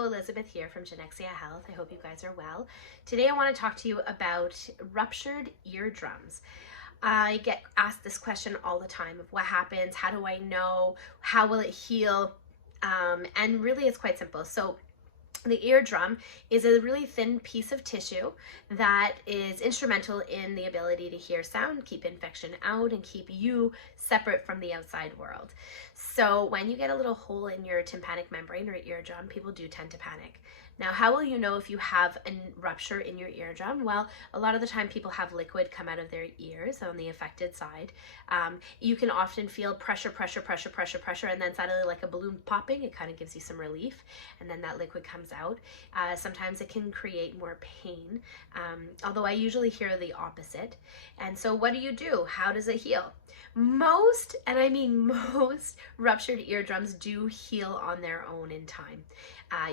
Hello, Elizabeth here from Genexia Health. I hope you guys are well. Today I want to talk to you about ruptured eardrums. I get asked this question all the time of what happens, how do I know, how will it heal? And really it's quite simple. So the eardrum is a really thin piece of tissue that is instrumental in the ability to hear sound, keep infection out, and keep you separate from the outside world. So when you get a little hole in your tympanic membrane or eardrum, people do tend to panic. Now, how will you know if you have a rupture in your eardrum? Well, a lot of the time people have liquid come out of their ears on the affected side. You can often feel pressure, and then suddenly like a balloon popping, it kind of gives you some relief, and then that liquid comes out. Sometimes it can create more pain, although I usually hear the opposite. And so what do? How does it heal? Most, and I mean most, ruptured eardrums do heal on their own in time.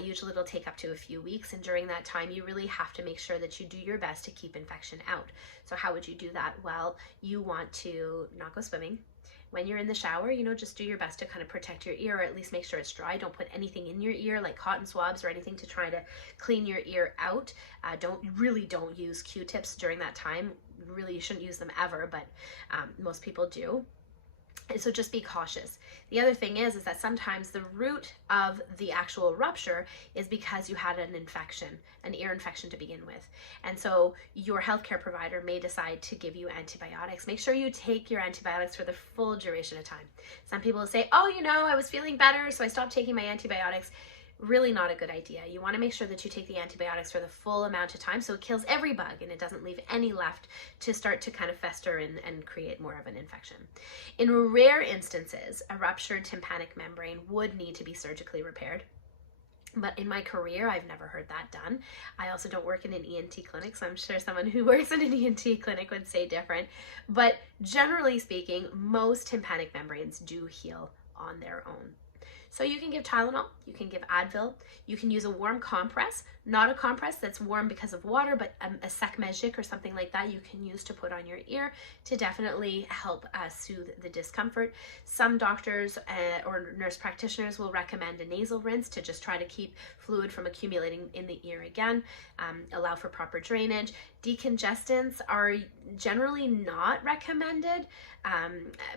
Usually it'll take up to a few weeks, and during that time you really have to make sure that you do your best to keep infection out. So how would you do that? Well, you want to not go swimming. When you're in the shower, just do your best to kind of protect your ear, or at least make sure it's dry. Don't put anything in your ear like cotton swabs or anything to try to clean your ear out. Don't use Q-tips during that time. Really, you shouldn't use them ever, but most people do. And so just be cautious. The other thing is that sometimes the root of the actual rupture is because you had an infection, an ear infection to begin with. And so your healthcare provider may decide to give you antibiotics. Make sure you take your antibiotics for the full duration of time. Some people will say, oh, I was feeling better, so I stopped taking my antibiotics. Really not a good idea. You want to make sure that you take the antibiotics for the full amount of time so it kills every bug and it doesn't leave any left to start to kind of fester and create more of an infection. In rare instances, a ruptured tympanic membrane would need to be surgically repaired. But in my career, I've never heard that done. I also don't work in an ENT clinic, so I'm sure someone who works in an ENT clinic would say different. But generally speaking, most tympanic membranes do heal on their own. So you can give Tylenol, you can give Advil, you can use a warm compress, not a compress that's warm because of water, but a sec magic or something like that you can use to put on your ear to definitely help soothe the discomfort. Some doctors or nurse practitioners will recommend a nasal rinse to just try to keep fluid from accumulating in the ear again, allow for proper drainage. Decongestants are generally not recommended,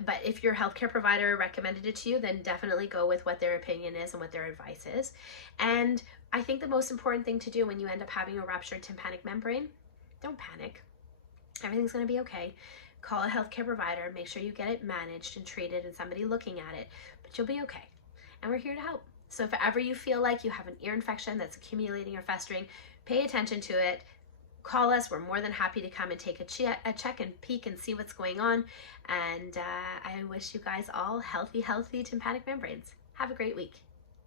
but if your healthcare provider recommended it to you, then definitely go with what their opinion is and what their advice is. And I think the most important thing to do when you end up having a ruptured tympanic membrane, don't panic. Everything's going to be okay. Call a healthcare provider, make sure you get it managed and treated and somebody looking at it, but you'll be okay. And we're here to help. So if ever you feel like you have an ear infection that's accumulating or festering, pay attention to it. Call us. We're more than happy to come and take a check and peek and see what's going on. And I wish you guys all healthy tympanic membranes. Have a great week.